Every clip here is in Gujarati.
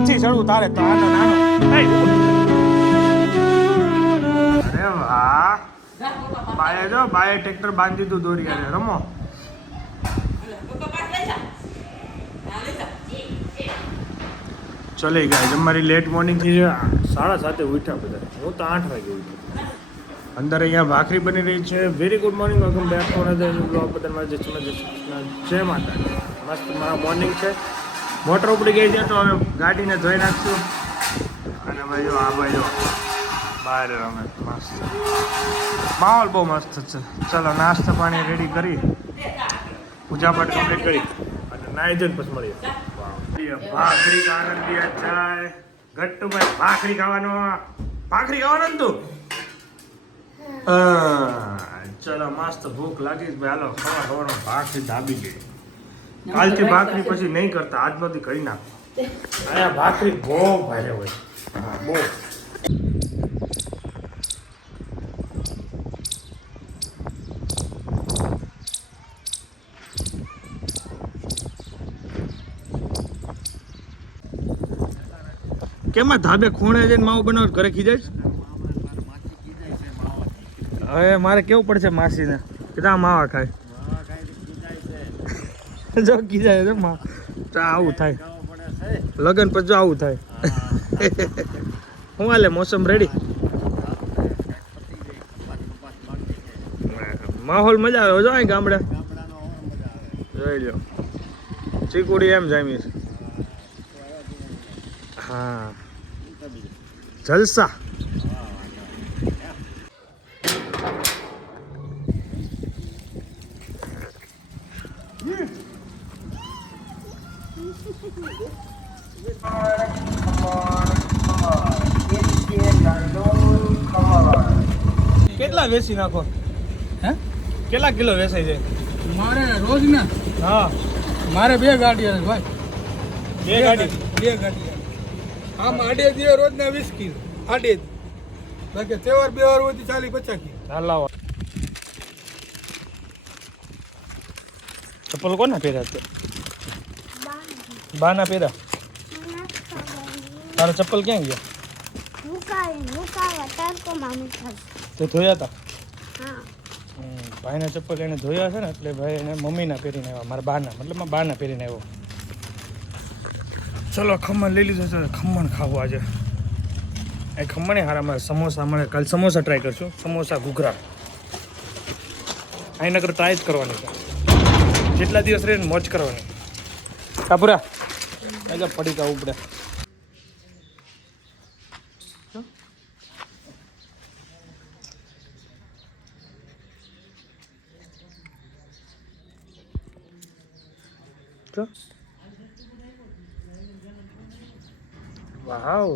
નથી ચડવું તારે તો આનો નાનો. અરે વાહ, બાએ જો બાએ ટ્રેક્ટર બાંધી દીધું દોરી અરે રમો. ચલી ગયા અમારી લેટ મોર્નિંગ થઈ છે. 7:30 ઉઠ્યા બધા. હું તો 8 વાગે ઉઠ્યો. અંદર અહીંયા ભાખરી બની રહી છે. Very good morning, welcome back to another blog. બધામાં જય માતા. મસ્ત મારા મોર્નિંગ છે. મોટર ઉપડી ગઈ છે તો હવે ગાડીને ધોઈ નાખશું. અને ભાઈ જો આ ભાઈ જો બહાર રમે મસ્ત. માહોલ બહુ મસ્ત છે. ચલો નાસ્તા પાણી રેડી કરી, પૂજા પાઠ કમ્પ્લીટ કરી અને નાઈ ધોઈને પછી મળીએ. ભાખરી આનંદ દિયા જાય. ગટ્ટુભાઈ ભાખરી ખાવાનો, ભાખરી ખાવાનો ને તું? ચલો મસ્ત ભૂખ લાગી ભાઈ. હાલો ખાવા ખાવાનો. ભાખરી ધાબી ગઈ. કાલથી ભાખરી પછી નહીં કરતા, આજમાંથી કરી નાખો. અહીંયા ભાખરી બહુ ભારે હોય. હા બહુ. કેમ ધાબે ખૂણે જઈને માવો બનાવ ઘરે ખીજાય? હવે મારે કેવું પડશે માસીને કે તા માવા ખાય. જો ખીજાય છે માં તો આવું થાય. લગન પછી જો આવું થાય. હું હાલે મોસમ રેડી? માહોલ મજા આવે જો અહીં ગામડે. જોઈ લો ચીકુડી એમ જામી. હા જલસા. કેટલા વેચી નાખો? હે કેટલા કિલો વેચાય છે? મારે રોજ ને હા મારે 2 ગાડી ભાઈ. 2 ગાડી? 2 ગાડી. આમ આડે દિયે રોજ ના 20 કિલો આડે. બાકી તહેવાર બેવાર હોય 40-50 કિલો. હાલાવો. ચપ્પલ કોના પહેર્યા છે? બાના પહેર્યા. તારા ચપ્પલ ક્યાં ગયા? તે ધોયા હતા? ભાઈના ચપ્પલ એને ધોયા છે ને એટલે ભાઈ એને મમ્મીના પહેરીને આવ્યા. મારા બાના મતલબ મારા બાના પહેરીને આવ્યો. ચલો ખમણ લઈ લીધું છે. ખમણ ખાવું આજે. એ ખમણે હારા મારે સમોસા મળે. કાલે સમોસા ટ્રાય કરશું. સમોસા ઘૂઘરા અહીં નકર ટ્રાય જ કરવાની છે. જેટલા દિવસ રહીને મોજ કરવાની. કાપુરા એટલે પડી કા ઉપડે. વાવ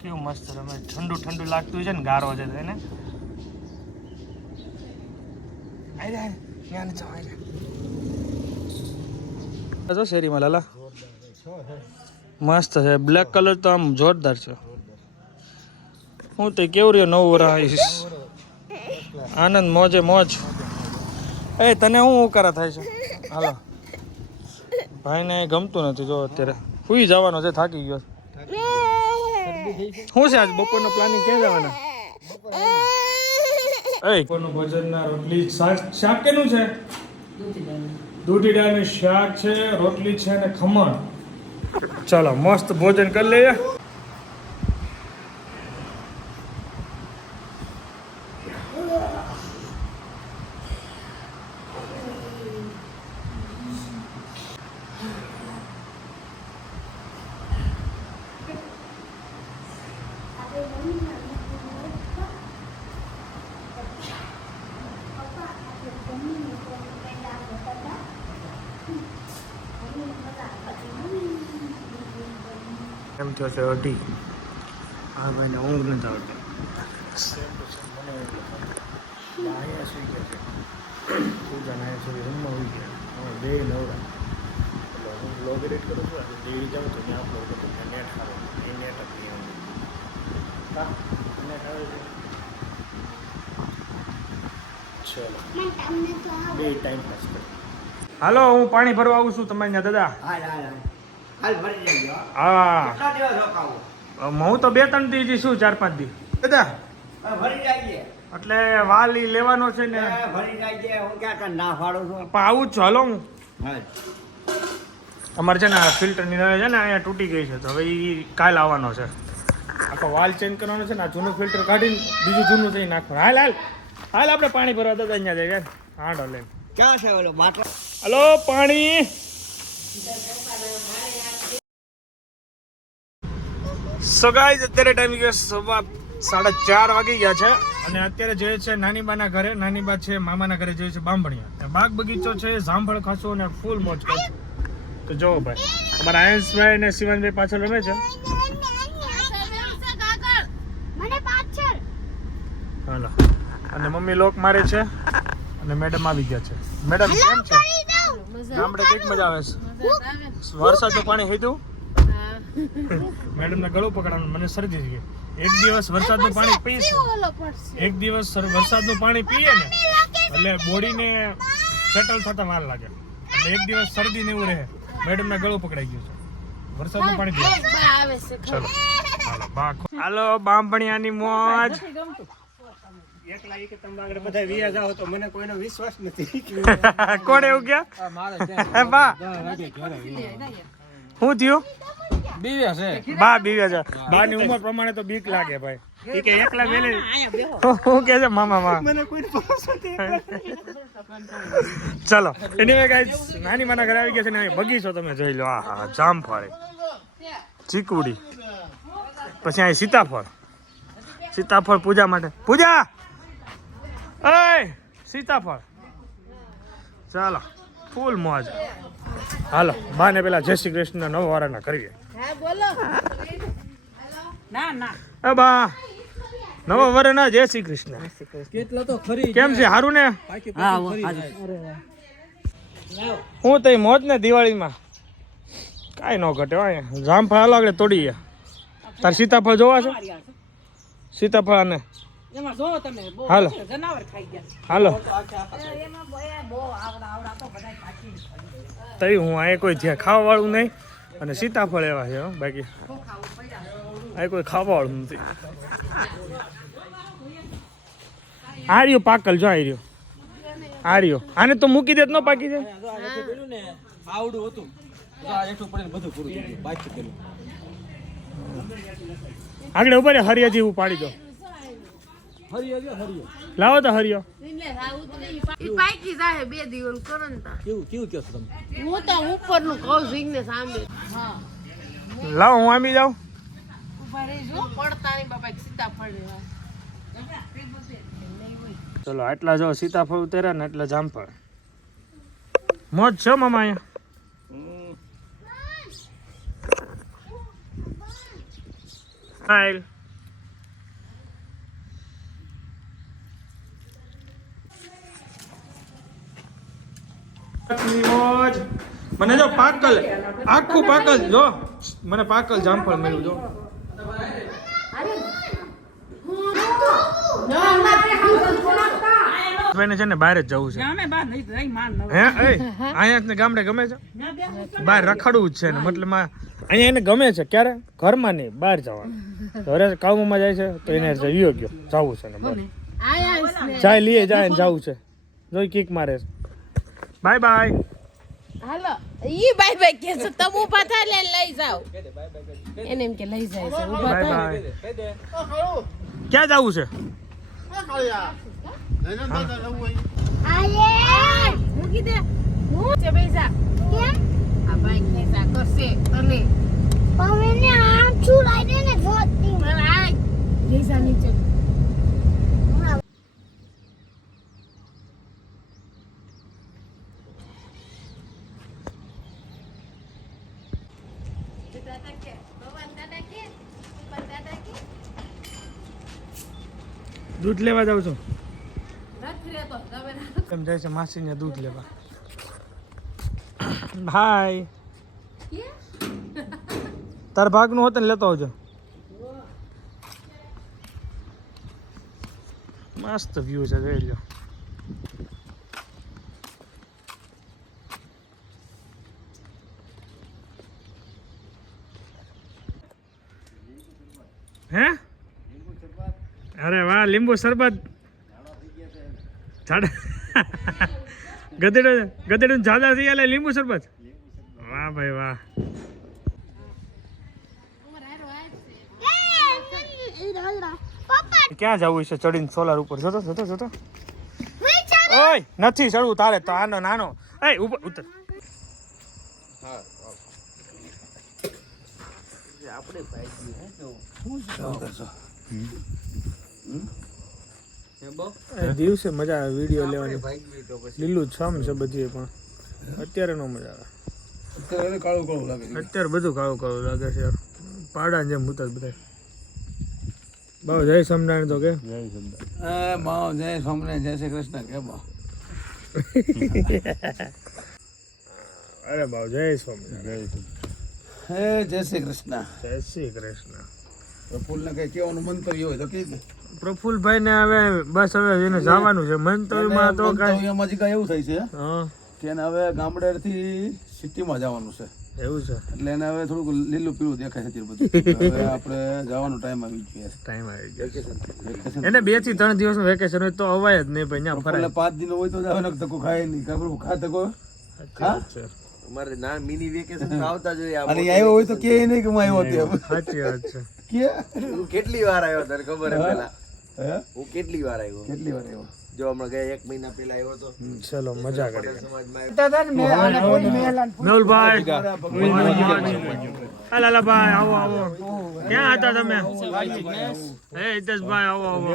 કેવું મસ્ત રમે. ઠંડુ ઠંડુ લાગતું છે ને ગારો છે એને. જો શેરીમાં લાલા મસ્ત છે. બ્લેક કલર તો આમ જોરદાર છે. હું તો કેવું રહ્યો 9 વર્ષ આવીશ. આનંદ મોજે મોજ. એ તને શું કરા થાય છે? હાલો ભાઈને ગમતું નથી. જો અત્યારે સુઈ જવાનો છે, થાકી ગયો. શું છે આજ બપોરનો પ્લાનિંગ? ક્યાં જવાના? બપોરનું ભોજનના રોટલી શાક કેનું છે? દૂધી દાળનું શાક છે, રોટલી છે અને ખમણ. ચાલો મસ્ત ભોજન કરી લઈએ. એમ થયો છે 2:30. હા ભાઈને ઊંઘ નથી આવતી. અહીંયા સુઈ ગયા છે. પૂજા ના રૂમમાં ઉઈ ગયા. બે નવરા એટલે હું બ્લોગ એડિટ કરું છું અને ડેરી જાઉં તો ત્યાં અપલોડ કરું છું નેટ સારું એ નેટ હતી હા નેટ આવે છે ચલો બે ટાઈમ પાસ કરો હાલો હું પાણી ભરવા આવું છું તમારી ત્યાં દાદા હા હું તો 2-3 દી છું 4-5 દી દાદા એટલે વાલી લેવાનો છે ને પણ આવું જ છું હાલો હું અમારે છે ને ફિલ્ટરની નળ છે ને અહીંયા તૂટી ગઈ છે તો હવે એ કાલ આવવાનો છે આખો વાલ ચેન્જ કરવાનો છે ને આ જૂનું ફિલ્ટર કાઢીને બીજું જૂનું થઈ નાખવાનું હાલ હાલ હાલ આપણે પાણી ભરવા દાદા અહીંયા જઈએ હાડો લઈને ક્યાં છે ઓલો બાટલો હલો પાણી સો ગાઈઝ અત્યારે ટાઈમ ગયો 4:30 વાગી ગયા છે અને અત્યારે જોઈએ છે નાની બાના ઘરે નાની બા છે મામાના ઘરે જોઈએ છે બાંભણિયા બાગ બગીચો છે જામફળ ખાસો અને ફૂલ મોજ કરે તો જો ભાઈ અમારા આયન્સભાઈ અને શિવનભાઈ પાછળ રમે છે હાલો અને મમ્મી લોક મારે છે અને મેડમ આવી ગયા છે મેડમ કેમ છે ગામડે કઈક મજા આવે છે વરસાદનું પાણી હીધું મેડમ ને ગળું પકડવાનું મને શરદી થઈ ગઈ એક દિવસ વરસાદનું પાણી પીશું એક દિવસ વરસાદનું પાણી પીએ ને એટલે બોડીને સેટલ થતા વાર લાગે એટલે એક દિવસ શરદી ને એવું રહે મેડમ ને ગળું પકડાઈ ગયું છે વરસાદનું પાણી પીએ ચલો હાલો બા હાલો બાંભણિયાની મોજ એકલા કે તમે આગળ બધા વિયા જાવ તો મને કોઈનો વિશ્વાસ નથી કોણ એવું ગયા બા શું થયું બીવ્યા છે બા બીવ્યા છે બાની ઉંમર પ્રમાણે તો બીક લાગે ભાઈ ઈ કે એકલા વેલે હું કે છે મામા માં મને કોઈ ચલો એનીવે ગાઈસ નાની માના ઘરે આવી ગયા છે ને અહીં બગીચો તમે જોઈ લો આ હા જામફળ ચીકુડી પછી અહીં સીતાફળ પૂજા માટે પૂજા ઓય સીતાફળ ચાલો ફૂલ મોજ હાલો બાને પેલા જય શ્રી કૃષ્ણ નવ વારના કરીએ હા બોલો ના ના એ બા નવા વરના જય શ્રી કૃષ્ણ કેટલો તો ખરી કેમ છે હારું ને હા હું તઈ મોજ ને દિવાળીમાં કાંઈ ન ઘટે અહીંયા જામફળ હાલો આગળ તોડીએ તાર સીતાફળ જોવા છે સીતાફળ અને એમાં જો તમે બહુ હાલો જનાવર ખાઈ ગયા હાલો એમાં બહુ આવડા તો બધા કાચી તઈ હું આ કોઈ જ્યાં ખાવા વાળું નહીં અને સીતાફળ એવા છે હો, બાકી આ કોઈ ખાવા વાળું નથી આ રહ્યો પાકલ જો આ રહ્યો આને તો મૂકી દે તો ન પાકી જાય આવડું હતું એટલું પડે બધું પૂરું થઈ ગયું બાકી પેલું આગળ ઉપર હરિયા જેવું પાડી દો હરિયો લાવો તો હરિયો ઈ પાકી જાય બે દિવસ કરન તા કેવું કહો છો તમે હું તો ઉપરનું કહું સિંગને સામે હા લાવો હું આમી જાઉં ઉભા રહેજો પડતા નહીં બાપા સીતાફળ લેવા ચલો આટલા જો સીતાફળ ઉતર્યા ને એટલે જામફળ મોજ છો મામા અહીંયા સ્માઈલ મોજ મને જો પાકલ આખું પાકલ જો મને પાકલ જામફળ મળ્યું જો ભાઈને છે ને બહાર જ જવું છે હે એ અહીંયા ને ગામડે ગમે છે બહાર રખડવું જ છે ને મતલબ અહીંયા એને ગમે છે ક્યારે ઘરમાં નહીં બહાર જવાનું તો અરે કામમાં જાય છે તો એને વિયો ગયો જવું છે ને બસ ચાય લઈએ જાય ને જવું છે જોઈ કિક મારે છે બાય બાય હાલો ઈ બાય બાય કે છે તમે ઊભા થા લે લઈ જાવ એને એમ કે લઈ જાય છે ઊભા બાય થા બાય ક્યાં જવું છે આયે મૂકી દે હું છે પૈસા કેમ આ બાઈક પૈસા કરશે તને પવને આમ છુરાઈ દે ને જોતી મને આ પૈસા નીચે દૂધ લેવા જાઉં છું નથી રહેતો તમે એમ જાય છે માસીને દૂધ લેવા હાય તાર ભાગનું હોત ને લેતો આવજો. મસ્ત વ્યૂ છે જોઈ લો. હે અરે વાહ લીંબુ શરબત ગધેડું જાદા થઈ ગયા લીંબુ શરબત. વાહ ભાઈ વાહ. ક્યાં જવું છે ચડીને સોલાર ઉપર? જોતો જોતો જોતો. ઓય નથી ચડવું તારે તો. આનો નાનો એ ઉપર ઉતર. દિવસે મજા આવે વિડીયો લેવાની. લીલું છમ છે બધી પણ અત્યારે નો મજા આવે. અત્યારે કાળું કાળું લાગે છે. અત્યારે બધું કાળું કાળું લાગે છે. પાડા જેમ ઉતર બધા. બાબા જય સમનારાયણ તો કે માઓ જય સ્વામિનારાયણ, જય શ્રી કૃષ્ણ કે બા. અરે બાબા જય સ્વામિનારાયણ. હે જય શ્રી કૃષ્ણ. જય શ્રી કૃષ્ણ. પ્રફુલ્લને કઈ કહેવાનું મંતવ્ય હોય તો કહી દે. પ્રફુલ્લભાઈ ને હવે બસ હવે એને જવાનું છે મંતવ્યમાં તો કઈ. મંતવ્યમાં હજી એવું થાય છે હા કે એને હવે ગામડેથી સિટીમાં જવાનું છે. એવું છે. એટલે એને હવે થોડુંક લીલું પીળું દેખાય છે બધું. હવે આપણે જવાનો ટાઈમ આવી ગયો. ટાઈમ આવી ગયો. એને 2 થી 3 દિવસનું વેકેશન હોય તો અવાય જ નહીં ભાઈ. ત્યાં ફરાય. 5 દિન હોય તો જવાનો ધક્કો ખાય નહીં. ખબર ખા ધક્કો અમારે ના મિની વેકેશન આવતા જોઈએ. અને આવ્યો હોય તો કે નહીં કે હું આવ્યો હતો. સાચી વાત છે. કે હું કેટલી વાર આવ્યો તને ખબર હે પેલા? હે હું કેટલી વાર આવ્યો? કેટલી વાર આવ્યો? જો હમણાં ગયા 1 મહિના પહેલા આવ્યો તો ચલો મજા કરીએ. સમાજમાં મેહુલભાઈ લાલાભાઈ આવો આવો. ક્યાં હતા તમે? હે હિતેશભાઈ આવો આવો.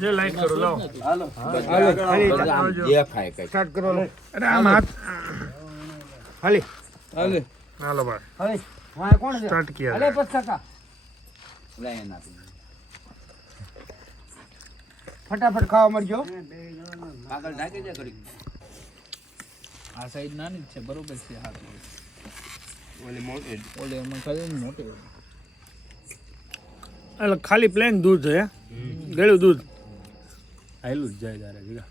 જે લાઈટ કરો લાવો. હાલો સ્ટાર્ટ કરો લો. અરે આમ હાથ હાલી હાલે હાલો ભાઈ હાલે હા કોણ છે? સ્ટાર્ટ કિયા. હાલે પછતા ફટાફટ ખાવા મળજો. આગળ ઢાંકી દે કરી. આ સાઈડ નાની જ છે બરોબર છે. હા ઓલી મોટી ઓલે એમાં ખાલી મોટી એટલે ખાલી પ્લેન દૂધ છે. ગળ્યું દૂધ આયલું જ જાય તારે ભેગા.